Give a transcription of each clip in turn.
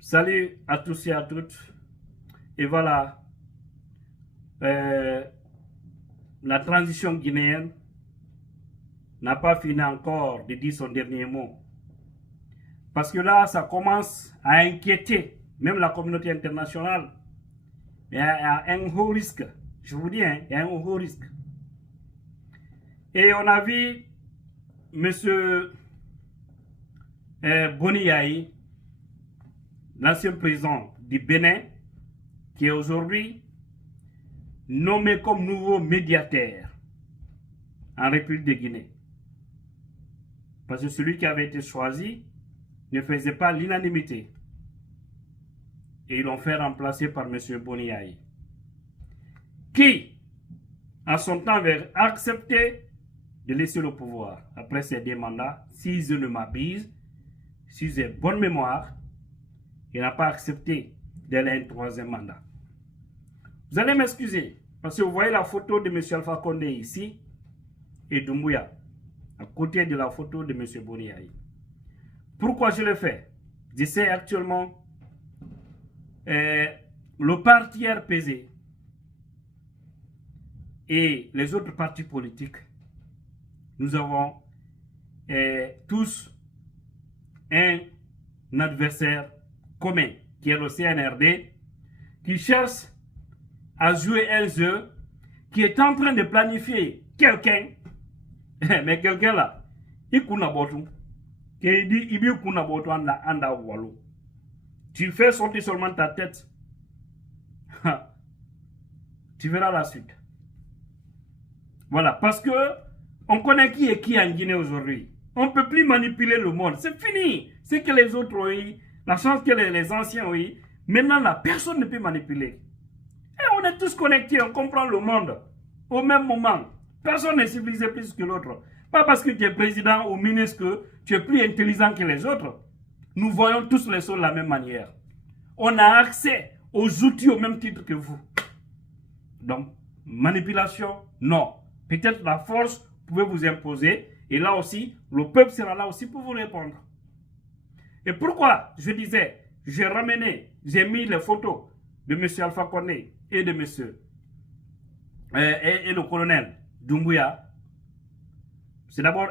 Salut à tous et à toutes. Et voilà, la transition guinéenne n'a pas fini encore de dire son dernier mot. Parce que là, ça commence à inquiéter même la communauté internationale. Il y a un haut risque. Je vous dis, hein, il y a un haut risque. Et on a vu M. Boni Yayi, l'ancien président du Bénin, qui est aujourd'hui nommé comme nouveau médiateur en République de Guinée. Parce que celui qui avait été choisi ne faisait pas l'unanimité. Et ils l'ont fait remplacer par M. Boni Yayi, qui, en son temps, avait accepté de laisser le pouvoir après ses 2 mandats. Si je ne m'abuse, si j'ai bonne mémoire, il n'a pas accepté d'aller un 3e mandat. Vous allez m'excuser, parce que vous voyez la photo de M. Alpha Condé ici, et Doumbouya, à côté de la photo de M. Boni Yayi. Pourquoi je le fais? Je sais actuellement, le parti RPZ et les autres partis politiques, nous avons tous un adversaire commun, qui est le CNRD, qui cherche à jouer un jeu, qui est en train de planifier quelqu'un, mais quelqu'un là, il dit, tu fais sortir seulement ta tête, tu verras la suite. Voilà, parce que on connaît qui est qui en Guinée aujourd'hui. On ne peut plus manipuler le monde. C'est fini. C'est que les autres ont eu, la chance que les anciens ont eu. Maintenant, là, personne ne peut manipuler. Et on est tous connectés, on comprend le monde au même moment. Personne n'est civilisé plus que l'autre. Pas parce que tu es président ou ministre que tu es plus intelligent que les autres. Nous voyons tous les choses de la même manière. On a accès aux outils au même titre que vous. Donc, manipulation, non. Peut-être la force pouvait vous imposer. Et là aussi, le peuple sera là aussi pour vous répondre. Et pourquoi je disais, j'ai mis les photos de M. Alpha Condé et de M. Et le colonel Doumbouya. C'est d'abord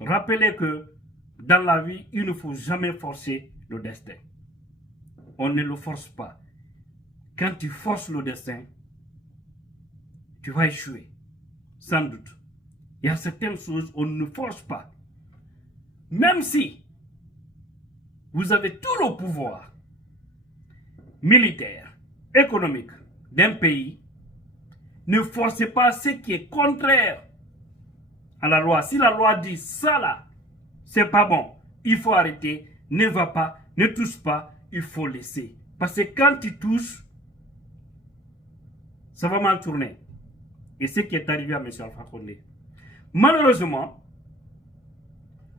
rappeler que dans la vie, il ne faut jamais forcer le destin. On ne le force pas. Quand tu forces le destin, tu vas échouer, sans doute. Il y a certaines choses on ne force pas. Même si vous avez tout le pouvoir militaire, économique d'un pays, ne forcez pas ce qui est contraire à la loi. Si la loi dit ça là, c'est pas bon, il faut arrêter, ne va pas, ne touche pas, il faut laisser. Parce que quand tu touches, ça va mal tourner. Et c'est ce qui est arrivé à M. Alpha Condé. Malheureusement,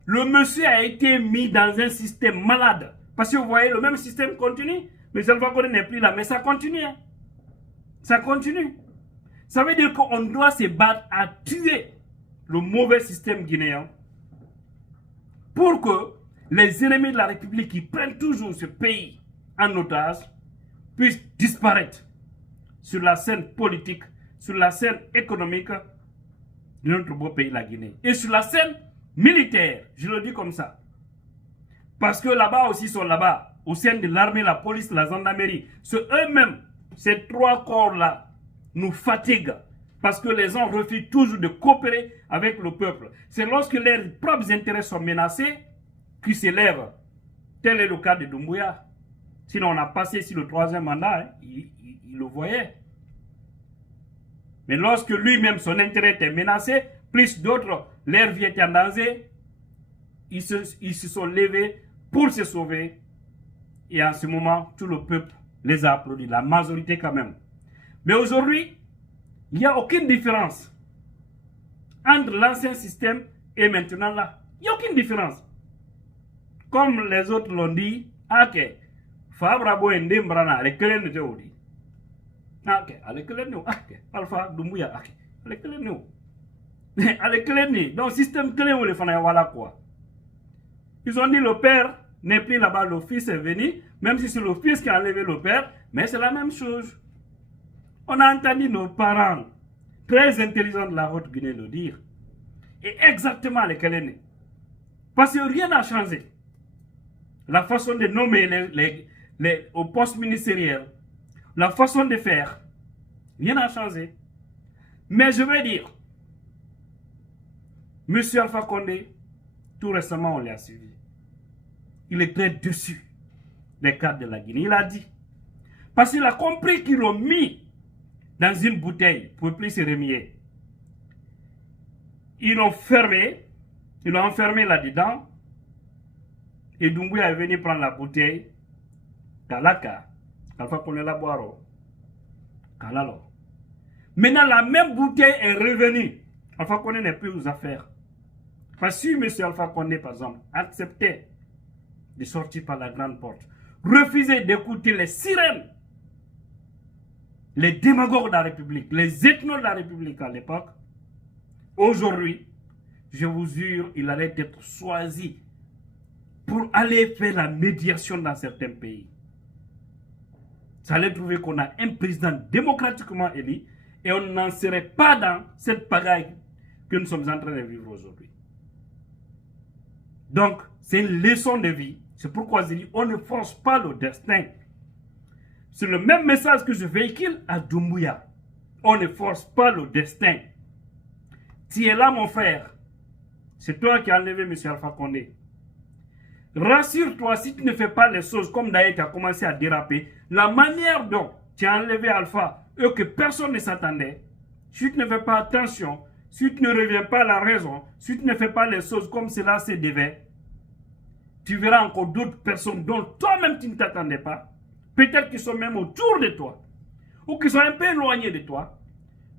le monsieur a été mis dans un système malade. Parce que vous voyez, le même système continue. M. Alpha Condé n'est plus là, mais ça continue. Hein. Ça continue. Ça veut dire qu'on doit se battre à tuer le mauvais système guinéen pour que les ennemis de la République qui prennent toujours ce pays en otage puissent disparaître sur la scène politique, sur la scène économique de notre beau pays, la Guinée. Et sur la scène militaire, je le dis comme ça. Parce que là-bas aussi sont là-bas, au sein de l'armée, la police, la gendarmerie. C'est eux-mêmes, ces 3 corps-là, nous fatiguent. Parce que les gens refusent toujours de coopérer avec le peuple. C'est lorsque leurs propres intérêts sont menacés qu'ils s'élèvent. Tel est le cas de Doumbouya. Sinon, on a passé ici le 3e mandat, hein, il le voyait. Mais lorsque lui-même, son intérêt était menacé, plus d'autres, leur vie était en danger, ils se sont levés pour se sauver. Et en ce moment, tout le peuple les a applaudis, la majorité quand même. Mais aujourd'hui, il n'y a aucune différence entre l'ancien système et maintenant là. Il n'y a aucune différence. Comme les autres l'ont dit, ok, Fabrabo et Ndembrana, les clés de Théorie. Ok, avec les nous, ok, Alpha Doumbouya, ok, avec les nous. Avec les nous, donc système clé où les fans voilà quoi. Ils ont dit le père n'est plus là-bas, le fils est venu, même si c'est le fils qui a enlevé le père, mais c'est la même chose. On a entendu nos parents, très intelligents de la Haute-Guinée, le dire. Et exactement lesquels est né. Parce que rien n'a changé. La façon de nommer au poste ministériel, la façon de faire, rien n'a changé. Mais je vais dire, M. Alpha Condé, tout récemment, on l'a suivi. Il est très déçu des cadres de la Guinée. Il a dit, parce qu'il a compris qu'ils l'ont mis dans une bouteille pour ne plus se remuer. Ils l'ont fermé, ils l'ont enfermé là-dedans. Et Doumbouya est venu prendre la bouteille. Kalaka, Alpha Condé la boire. Kalalo. Maintenant, la même bouteille est revenue. Alpha Condé n'est plus aux affaires. Parce que si M. Alpha Condé, par exemple, acceptait de sortir par la grande porte, refusait d'écouter les sirènes, les démagogues de la République, les ethnos de la République à l'époque, aujourd'hui, je vous jure, il allait être choisi pour aller faire la médiation dans certains pays. Ça allait trouver qu'on a un président démocratiquement élu et on n'en serait pas dans cette pagaille que nous sommes en train de vivre aujourd'hui. Donc, c'est une leçon de vie. C'est pourquoi je dis, on ne force pas le destin. C'est le même message que je véhicule à Doumbouya. On ne force pas le destin. Tu es là, mon frère. C'est toi qui as enlevé M. Alpha Condé. Rassure-toi, si tu ne fais pas les choses comme d'ailleurs tu as commencé à déraper, la manière dont tu as enlevé Alpha et que personne ne s'attendait, si tu ne fais pas attention, si tu ne reviens pas à la raison, si tu ne fais pas les choses comme cela se devait, tu verras encore d'autres personnes dont toi-même tu ne t'attendais pas, peut-être qu'ils sont même autour de toi, ou qui sont un peu éloignés de toi,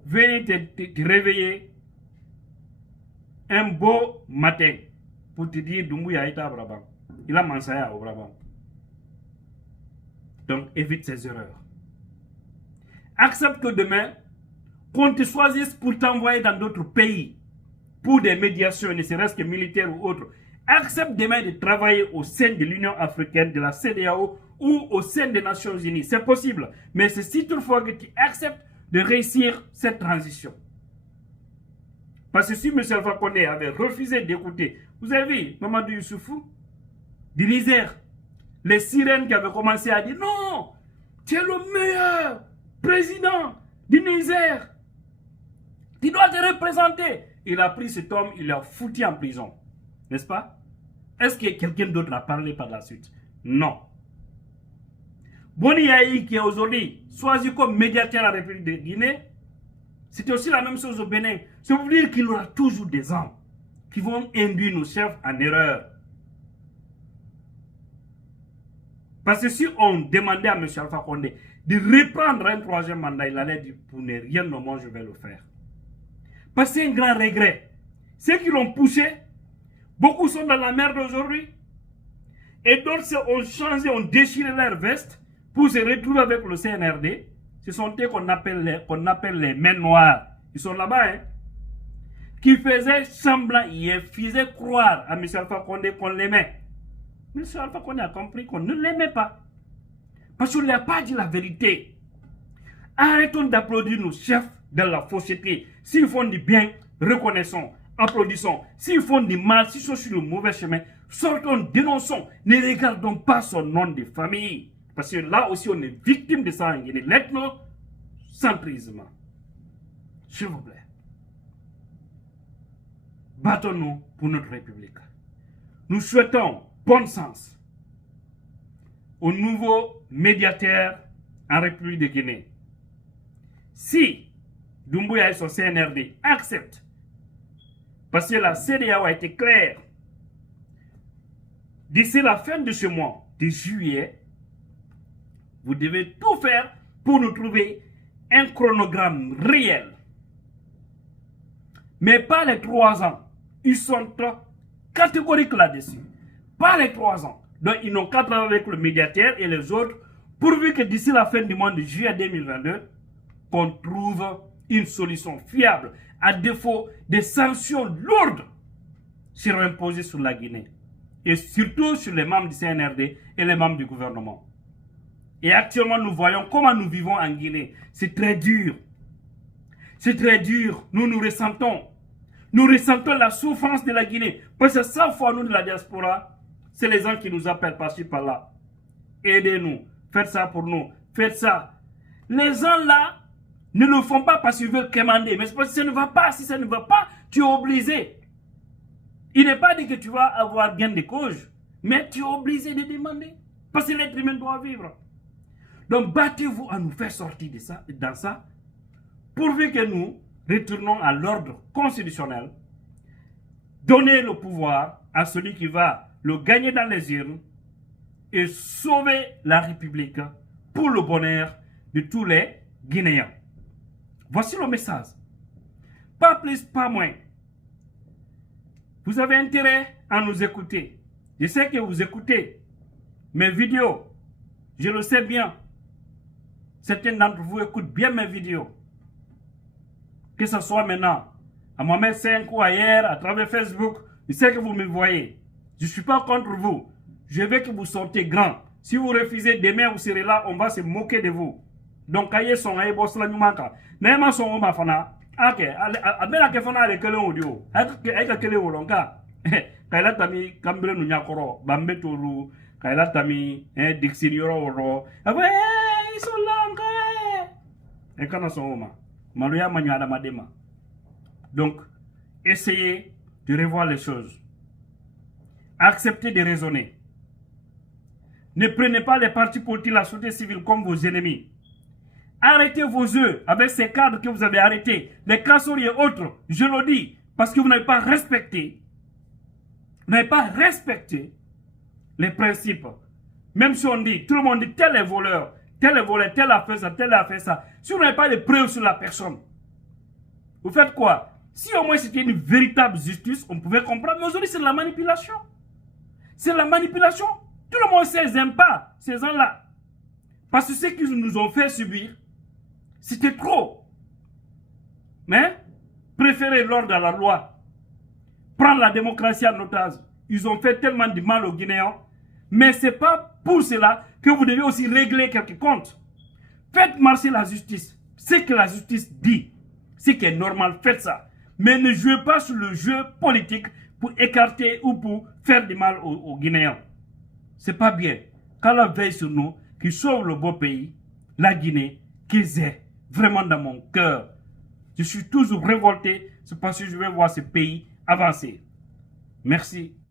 venir te réveiller un beau matin pour te dire Doumbouya est à Brabant. Il a Mansaya au Brabant. Donc évite ces erreurs. Accepte que demain, qu'on te choisisse pour t'envoyer dans d'autres pays pour des médiations, ne serait-ce que militaires ou autres. Accepte demain de travailler au sein de l'Union africaine, de la CEDEAO ou au sein des Nations Unies. C'est possible. Mais c'est si toutefois que tu acceptes de réussir cette transition. Parce que si M. Alpha Condé avait refusé d'écouter, vous avez vu Mamadou Youssoufou du Niger, les sirènes qui avaient commencé à dire non, tu es le meilleur président du Niger, tu dois te représenter. Il a pris cet homme, il l'a foutu en prison, n'est-ce pas? Est-ce que quelqu'un d'autre a parlé par la suite? Non. Boni Yahi, qui est aujourd'hui choisi comme médiateur de la République de Guinée, c'était aussi la même chose au Bénin. Ça veut dire qu'il y aura toujours des gens qui vont induire nos chefs en erreur. Parce que si on demandait à M. Alpha Condé de reprendre un troisième mandat, il allait dire pour ne rien au monde, je vais le faire. Parce que c'est un grand regret. Ceux qui l'ont poussé, beaucoup sont dans la merde aujourd'hui. Et d'autres ont changé, ont déchiré leur veste pour se retrouver avec le CNRD. Ce sont eux qu'on appelle les mains noires. Ils sont là-bas, hein. Qui faisaient semblant, ils faisaient croire à M. Alpha Condé qu'on l'aimait. M. Alpha Condé a compris qu'on ne l'aimait pas. Parce qu'on ne lui a pas dit la vérité. Arrêtons d'applaudir nos chefs dans la fausseté. S'ils font du bien, reconnaissons, applaudissons. S'ils font du mal, s'ils sont sur le mauvais chemin, sortons, dénonçons. Ne regardons pas son nom de famille. Parce que là aussi, on est victime de ça en Guinée. L'ethnocentrisme. S'il vous plaît. Battons-nous pour notre République. Nous souhaitons bon sens au nouveau médiateur en République de Guinée. Si Doumbouya et son CNRD acceptent, parce que la CEDEAO a été claire, d'ici la fin de ce mois de juillet, vous devez tout faire pour nous trouver un chronogramme réel. Mais pas les 3 ans. Ils sont catégoriques là-dessus. Pas les 3 ans. Donc ils n'ont qu'à travailler avec le médiateur et les autres, pourvu que d'ici la fin du mois de juillet 2022, qu'on trouve une solution fiable, à défaut des sanctions lourdes seront imposées sur la Guinée. et surtout sur les membres du CNRD et les membres du gouvernement. Et actuellement, nous voyons comment nous vivons en Guinée. C'est très dur. C'est très dur. Nous ressentons. Nous ressentons la souffrance de la Guinée. Parce que chaque fois, nous de la diaspora, c'est les gens qui nous appellent par-ci, par-là. Aidez-nous. Faites ça pour nous. Faites ça. Les gens là ne le font pas parce qu'ils veulent commander. Mais c'est parce que ça ne va pas. Si ça ne va pas, tu es obligé. Il n'est pas dit que tu vas avoir gain de cause. Mais tu es obligé de demander. Parce que l'être humain doit vivre. Donc battez-vous à nous faire sortir de ça, dans ça. Pourvu que nous retournons à l'ordre constitutionnel. Donner le pouvoir à celui qui va le gagner dans les urnes et sauver la République pour le bonheur de tous les Guinéens. Voici le message. Pas plus, pas moins. Vous avez intérêt à nous écouter. Je sais que vous écoutez mes vidéos. Je le sais bien. Certains d'entre vous écoutent bien mes vidéos. Que ce soit maintenant, à Mohamed 5 ou ailleurs, à travers Facebook, je sais que vous me voyez. Je ne suis pas contre vous. Je veux que vous sortez grand. Si vous refusez, demain vous serez là, on va se moquer de vous. Donc, aïe son aïe boss la numaka. Nema son oma fana. Ok, abela ke fana ale kele audio. Aïe kele olonka. Kaila tami kambre nunyakoro. Bambe tolu. Kaila tami dixi yoro oro. Awe, isolanka. Ekana son oma. Malouya manuada madema. Donc, essayez de revoir les choses. Acceptez de raisonner. Ne prenez pas les partis politiques, la société civile comme vos ennemis. Arrêtez vos œufs avec ces cadres que vous avez arrêtés. Les casseurs et autres, je le dis, parce que vous n'avez pas respecté. Vous n'avez pas respecté les principes. Même si on dit, tout le monde dit, tel est voleur, tel a fait ça, tel a fait ça. Si vous n'avez pas de preuves sur la personne, vous faites quoi? Si au moins c'était une véritable justice, on pouvait comprendre. Mais aujourd'hui, c'est de la manipulation. C'est de la manipulation. Tout le monde ne s'aime pas, ces gens-là. Parce que ce qu'ils nous ont fait subir, c'était trop. Mais, préférer l'ordre à la loi. Prendre la démocratie en otage. Ils ont fait tellement de mal aux Guinéens. Mais ce n'est pas pour cela que vous devez aussi régler quelques comptes. Faites marcher la justice. Ce que la justice dit, ce qui est normal, faites ça. Mais ne jouez pas sur le jeu politique pour écarter ou pour faire du mal aux Guinéens. C'est pas bien. Qu'Allah veille sur nous, qui sauve le beau pays, la Guinée, qui est vraiment dans mon cœur. Je suis toujours révolté, c'est parce que je veux voir ce pays avancer. Merci.